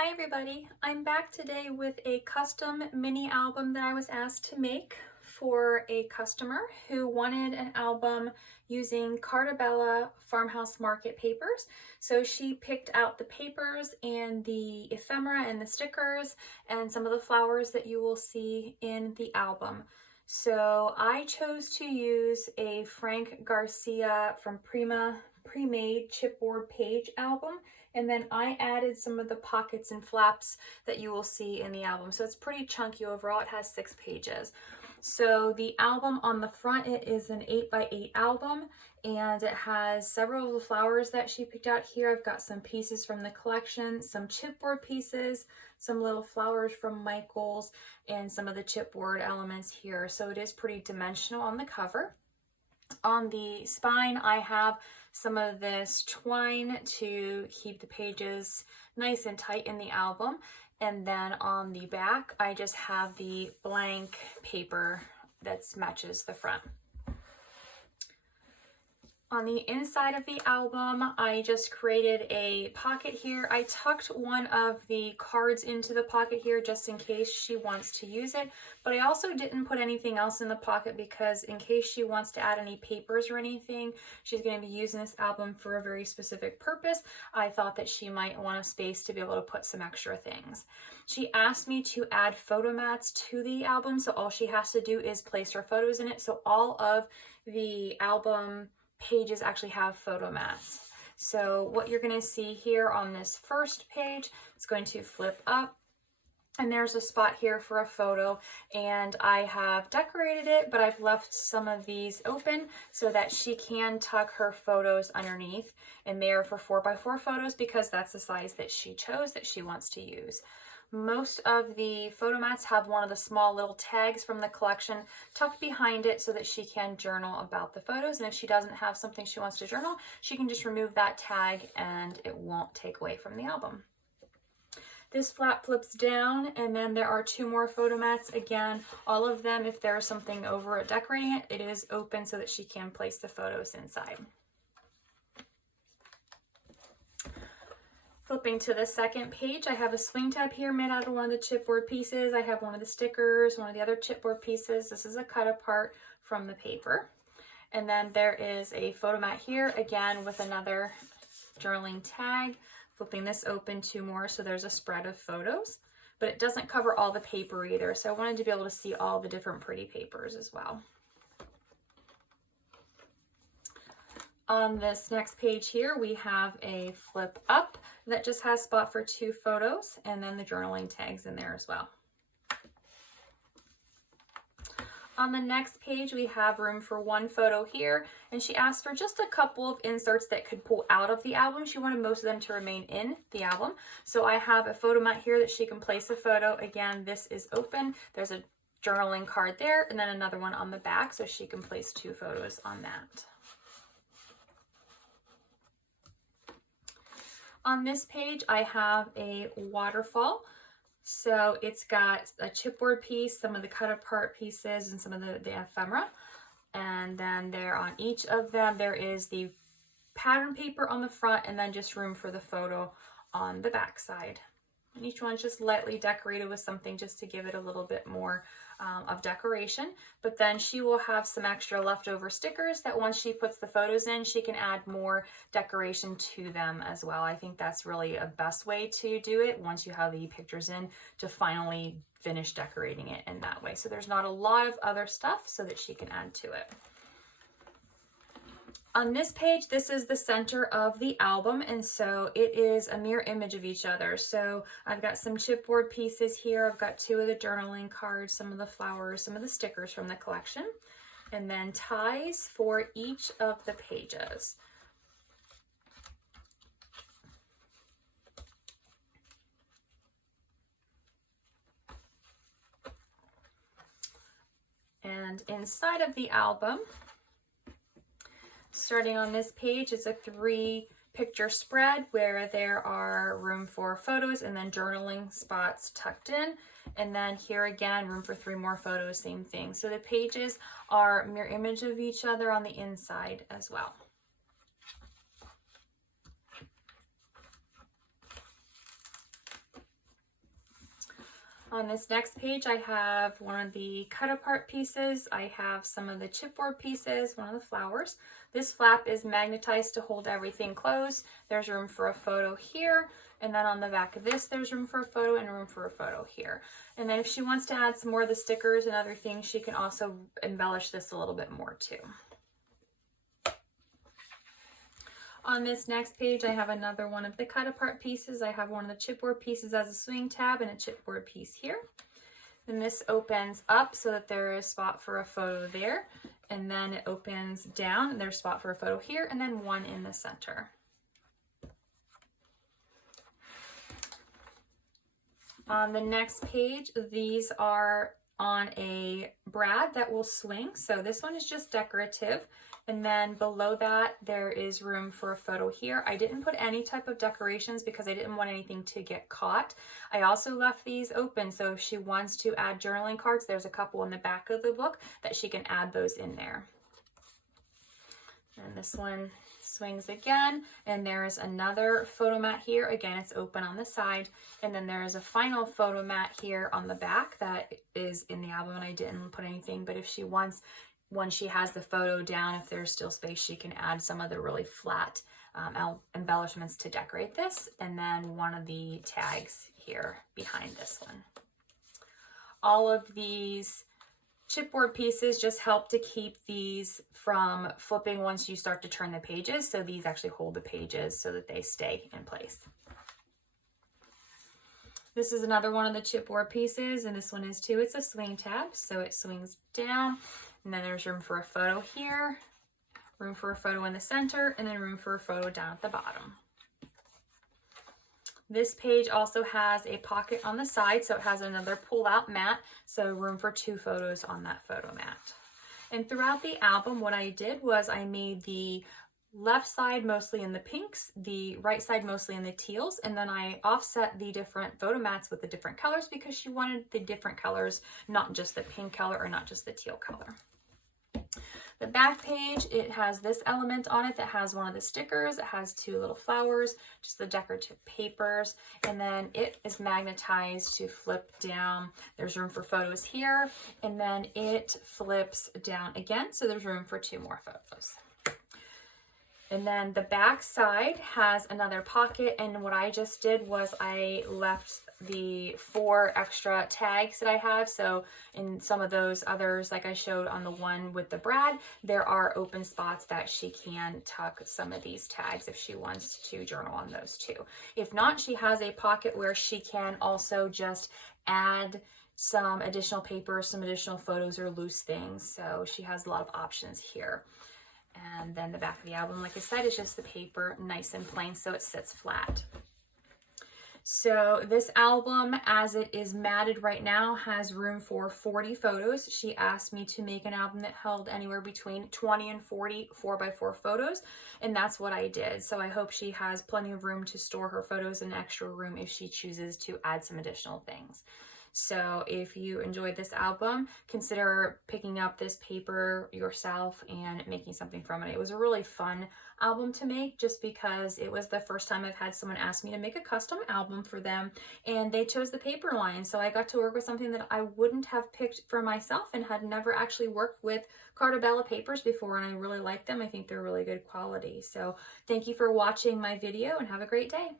Hi everybody, I'm back today with a custom mini album that I was asked to make for a customer who wanted an album using Carta Bella Farmhouse Market papers. So she picked out the papers and the ephemera and the stickers and some of the flowers that you will see in the album. So I chose to use a Frank Garcia from Prima pre-made chipboard page album, and then I added some of the pockets and flaps that you will see in the album. So it's pretty chunky overall. It has 6 pages. So the album on the front, it is an 8x8 album, and it has several of the flowers that she picked out here. I've got some pieces from the collection, some chipboard pieces, some little flowers from Michael's, and some of the chipboard elements here. So it is pretty dimensional on the cover. On the spine, I have some of this twine to keep the pages nice and tight in the album. And then on the back, I just have the blank paper that matches the front. On the inside of the album, I just created a pocket here. I tucked one of the cards into the pocket here just in case she wants to use it, but I also didn't put anything else in the pocket because in case she wants to add any papers or anything, she's going to be using this album for a very specific purpose. I thought that she might want a space to be able to put some extra things. She asked me to add photo mats to the album, so all she has to do is place her photos in it. So all of the album pages actually have photo mats. So what you're going to see here on this first page, it's going to flip up and there's a spot here for a photo, and I have decorated it, but I've left some of these open so that she can tuck her photos underneath, and they are for 4x4 photos because that's the size that she chose that she wants to use. Most of the photo mats have one of the small little tags from the collection tucked behind it so that she can journal about the photos. And if she doesn't have something she wants to journal, she can just remove that tag and it won't take away from the album. This flap flips down, and then there are 2 more photo mats. Again, all of them, if there's something over it decorating it, it is open so that she can place the photos inside. Flipping to the second page, I have a swing tab here made out of one of the chipboard pieces. I have one of the stickers, one of the other chipboard pieces. This is a cut apart from the paper. And then there is a photo mat here, again with another journaling tag. Flipping this open, 2 more, so there's a spread of photos. But it doesn't cover all the paper either, so I wanted to be able to see all the different pretty papers as well. On this next page here, we have a flip up that just has spot for 2 photos, and then the journaling tags in there as well. On the next page, we have room for 1 photo here, and she asked for just a couple of inserts that could pull out of the album. She wanted most of them to remain in the album. So I have a photo mat here that she can place a photo. Again, this is open. There's a journaling card there, and then another one on the back, so she can place 2 photos on that. On this page, I have a waterfall. So it's got a chipboard piece, some of the cut apart pieces, and some of the ephemera. And then there on each of them, there is the pattern paper on the front, and then just room for the photo on the back side. And each one's just lightly decorated with something just to give it a little bit more of decoration. But then she will have some extra leftover stickers that once she puts the photos in, she can add more decoration to them as well. I think that's really a best way to do it once you have the pictures in, to finally finish decorating it in that way. So there's not a lot of other stuff so that she can add to it. On this page, this is the center of the album, and so it is a mirror image of each other. So I've got some chipboard pieces here. I've got 2 of the journaling cards, some of the flowers, some of the stickers from the collection, and then ties for each of the pages. And inside of the album, starting on this page, it's a 3 picture spread where there are room for photos and then journaling spots tucked in. And then here again, room for 3 more photos, same thing. So the pages are mirror image of each other on the inside as well. On this next page, I have one of the cut apart pieces. I have some of the chipboard pieces, one of the flowers. This flap is magnetized to hold everything closed. There's room for a photo here. And then on the back of this, there's room for a photo and room for a photo here. And then if she wants to add some more of the stickers and other things, she can also embellish this a little bit more too. On this next page, I have another one of the cut apart pieces. I have one of the chipboard pieces as a swing tab and a chipboard piece here. And this opens up so that there is a spot for a photo there. And then it opens down and there's a spot for a photo here and then one in the center. On the next page, these are on a brad that will swing. So this one is just decorative. And then below that, there is room for a photo here. I didn't put any type of decorations because I didn't want anything to get caught. I also left these open, so if she wants to add journaling cards, there's a couple in the back of the book that she can add those in there. And this one swings again, and there is another photo mat here. Again, it's open on the side, and then there is a final photo mat here on the back that is in the album, and I didn't put anything, but if she wants, when she has the photo down, if there's still space, she can add some of the really flat embellishments to decorate this, and then one of the tags here behind this one. All of these chipboard pieces just help to keep these from flipping once you start to turn the pages, so these actually hold the pages so that they stay in place. This is another one of the chipboard pieces, and this one is too. It's a swing tab, so it swings down. And then there's room for a photo here, room for a photo in the center, and then room for a photo down at the bottom. This page also has a pocket on the side, so it has another pull-out mat, so room for 2 photos on that photo mat. And throughout the album, what I did was I made the left side mostly in the pinks, the right side mostly in the teals, and then I offset the different photo mats with the different colors because she wanted the different colors, not just the pink color or not just the teal color. The back page, it has this element on it that has one of the stickers. It has 2 little flowers, just the decorative papers, and then it is magnetized to flip down. There's room for photos here, and then it flips down again, so there's room for 2 more photos. And then the back side has another pocket, and what I just did was I left the 4 extra tags that I have. So in some of those others, like I showed on the one with the brad, there are open spots that she can tuck some of these tags if she wants to journal on those too. If not, she has a pocket where she can also just add some additional paper, some additional photos or loose things. So she has a lot of options here. And then the back of the album, like I said, is just the paper, nice and plain, so it sits flat. So this album, as it is matted right now, has room for 40 photos. She asked me to make an album that held anywhere between 20 and 40 4x4 photos, and that's what I did. So I hope she has plenty of room to store her photos and extra room if she chooses to add some additional things. So if you enjoyed this album, consider picking up this paper yourself and making something from it. It was a really fun album to make just because it was the first time I've had someone ask me to make a custom album for them, and they chose the paper line. So I got to work with something that I wouldn't have picked for myself and had never actually worked with Carta Bella papers before, and I really like them. I think they're really good quality. So thank you for watching my video and have a great day.